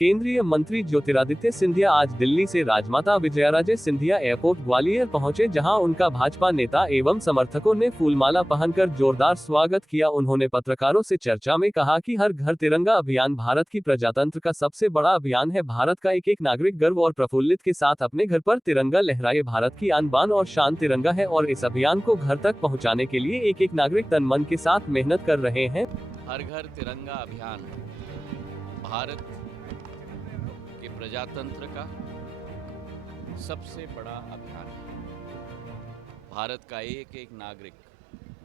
केंद्रीय मंत्री ज्योतिरादित्य सिंधिया आज दिल्ली से राजमाता विजयाराजे सिंधिया एयरपोर्ट ग्वालियर पहुंचे, जहां उनका भाजपा नेता एवं समर्थकों ने फूलमाला पहनकर जोरदार स्वागत किया। उन्होंने पत्रकारों से चर्चा में कहा कि हर घर तिरंगा अभियान भारत की प्रजातंत्र का सबसे बड़ा अभियान है। भारत का एक एक नागरिक गर्व और प्रफुल्लित के साथ अपने घर पर तिरंगा लहराए। भारत की आन बान और शान तिरंगा है और इस अभियान को घर तक पहुँचाने के लिए एक एक नागरिक तन मन के साथ मेहनत कर रहे हैं। हर घर तिरंगा अभियान भारत के प्रजातंत्र का सबसे बड़ा अभियान है। भारत का एक एक नागरिक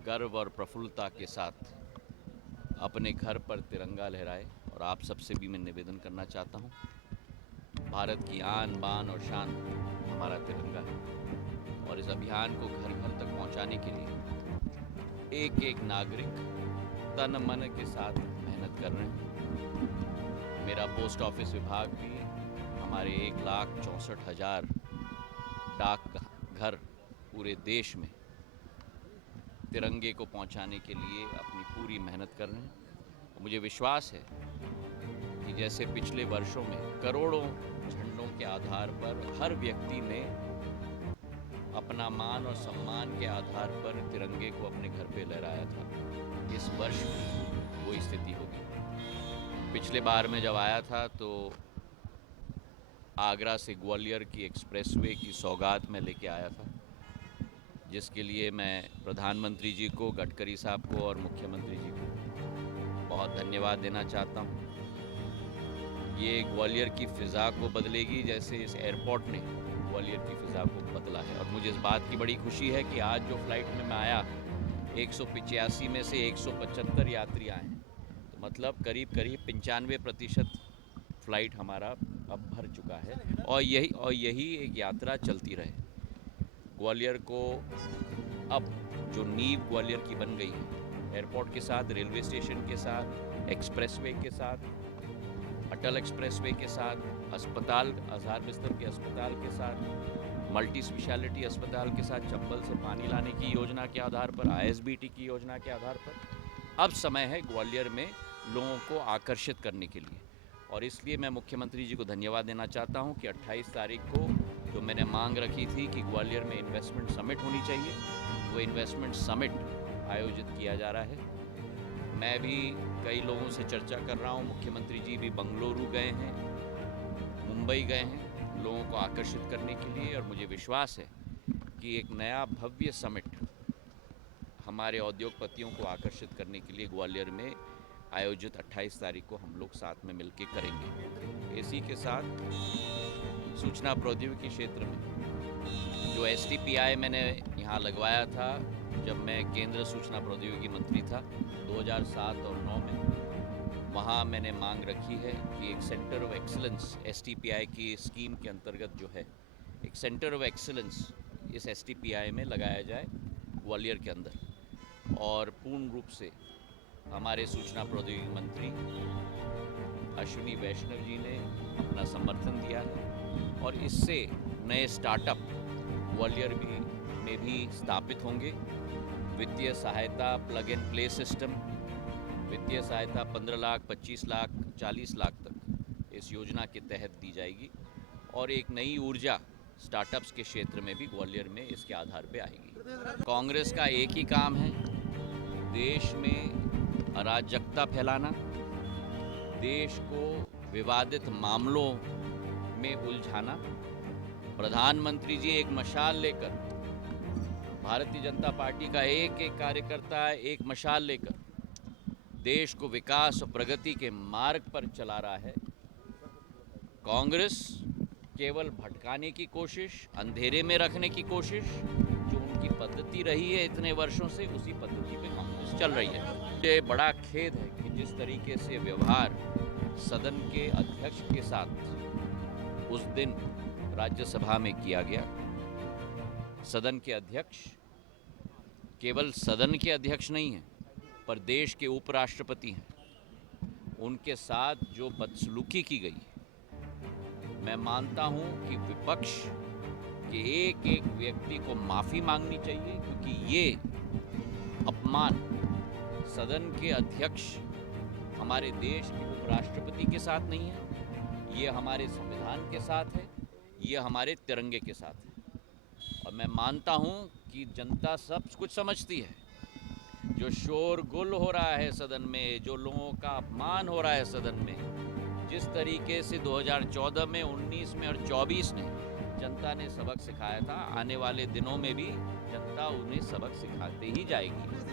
गर्व और प्रफुल्लता के साथ अपने घर पर तिरंगा लहराए। और आप सबसे भी मैं निवेदन करना चाहता हूँ, भारत की आन बान और शान हमारा तिरंगा है और इस अभियान को घर घर तक पहुँचाने के लिए एक एक नागरिक तन मन के साथ मेहनत कर रहे हैं। मेरा पोस्ट ऑफिस विभाग भी हमारे 1,64,000 डाक घर पूरे देश में तिरंगे को पहुंचाने के लिए अपनी पूरी मेहनत कर रहे हैं। मुझे विश्वास है कि जैसे पिछले वर्षों में करोड़ों झंडों के आधार पर हर व्यक्ति ने अपना मान और सम्मान के आधार पर तिरंगे को अपने घर पे लहराया था, इस वर्ष भी वही स्थिति होगी। पिछले बार मैं जब आया था तो आगरा से ग्वालियर की एक्सप्रेसवे की सौगात में लेके आया था, जिसके लिए मैं प्रधानमंत्री जी को, गडकरी साहब को और मुख्यमंत्री जी को बहुत धन्यवाद देना चाहता हूँ। ये ग्वालियर की फ़िज़ा को बदलेगी जैसे इस एयरपोर्ट ने ग्वालियर की फ़िज़ा को बदला है। और मुझे इस बात की बड़ी खुशी है कि आज जो फ्लाइट में मैं आया 185 में से 175 यात्री आए हैं, तो मतलब करीब 95% फ़्लाइट हमारा अब भर चुका है। और यही एक यात्रा चलती रहे। ग्वालियर को अब जो नींव ग्वालियर की बन गई है, एयरपोर्ट के साथ, रेलवे स्टेशन के साथ, एक्सप्रेसवे के साथ, अटल एक्सप्रेसवे के साथ, अस्पताल, 1000 बिस्तर के अस्पताल के साथ, मल्टी स्पेशलिटी अस्पताल के साथ, चंबल से पानी लाने की योजना के आधार पर, ISBT की योजना के आधार पर अब समय है ग्वालियर में लोगों को आकर्षित करने के लिए। और इसलिए मैं मुख्यमंत्री जी को धन्यवाद देना चाहता हूं कि 28 तारीख को जो मैंने मांग रखी थी कि ग्वालियर में इन्वेस्टमेंट समिट होनी चाहिए, वो इन्वेस्टमेंट समिट आयोजित किया जा रहा है। मैं भी कई लोगों से चर्चा कर रहा हूं, मुख्यमंत्री जी भी बंगलुरु गए हैं, मुंबई गए हैं लोगों को आकर्षित करने के लिए। और मुझे विश्वास है कि एक नया भव्य समिट हमारे उद्योगपतियों को आकर्षित करने के लिए ग्वालियर में आयोजित 28 तारीख को हम लोग साथ में मिलकर करेंगे। इसी के साथ सूचना प्रौद्योगिकी क्षेत्र में जो STPI मैंने यहाँ लगवाया था जब मैं केंद्र सूचना प्रौद्योगिकी मंत्री था 2007 और 9 में, वहाँ मैंने मांग रखी है कि एक सेंटर ऑफ एक्सीलेंस STPI की स्कीम के अंतर्गत जो है एक सेंटर ऑफ एक्सीलेंस इस STPI में लगाया जाए ग्वालियर के अंदर। और पूर्ण रूप से हमारे सूचना प्रौद्योगिकी मंत्री अश्विनी वैष्णव जी ने अपना समर्थन दिया है और इससे नए स्टार्टअप ग्वालियर में भी स्थापित होंगे। वित्तीय सहायता प्लग एंड प्ले सिस्टम, वित्तीय सहायता 15 लाख, 25 लाख, 40 लाख तक इस योजना के तहत दी जाएगी। और एक नई ऊर्जा स्टार्टअप्स के क्षेत्र में भी ग्वालियर में इसके आधार पे आएगी। कांग्रेस का एक ही काम है, देश में अराजकता फैलाना, देश को विवादित मामलों में उलझाना। प्रधानमंत्री जी एक मशाल लेकर, भारतीय जनता पार्टी का एक एक कार्यकर्ता एक मशाल लेकर देश को विकास और प्रगति के मार्ग पर चला रहा है। कांग्रेस केवल भटकाने की कोशिश, अंधेरे में रखने की कोशिश, जो उनकी पद्धति रही है इतने वर्षों से, उसी पद्धति पे कांग्रेस चल रही है। मुझे बड़ा खेद है कि जिस तरीके से व्यवहार सदन के अध्यक्ष के साथ उस दिन राज्यसभा में किया गया। सदन के अध्यक्ष केवल सदन के अध्यक्ष नहीं हैं, पर देश के उपराष्ट्रपति हैं। उनके साथ जो बदसलूकी की गई, मैं मानता हूं कि विपक्ष के एक एक व्यक्ति को माफ़ी मांगनी चाहिए, क्योंकि ये अपमान सदन के अध्यक्ष हमारे देश के उपराष्ट्रपति के साथ नहीं है, ये हमारे संविधान के साथ है, ये हमारे तिरंगे के साथ है। और मैं मानता हूँ कि जनता सब कुछ समझती है। जो शोरगुल हो रहा है सदन में, जो लोगों का अपमान हो रहा है सदन में, जिस तरीके से 2014 में, 19 में और 24 में जनता ने सबक सिखाया था, आने वाले दिनों में भी जनता उन्हें सबक सिखाते ही जाएगी।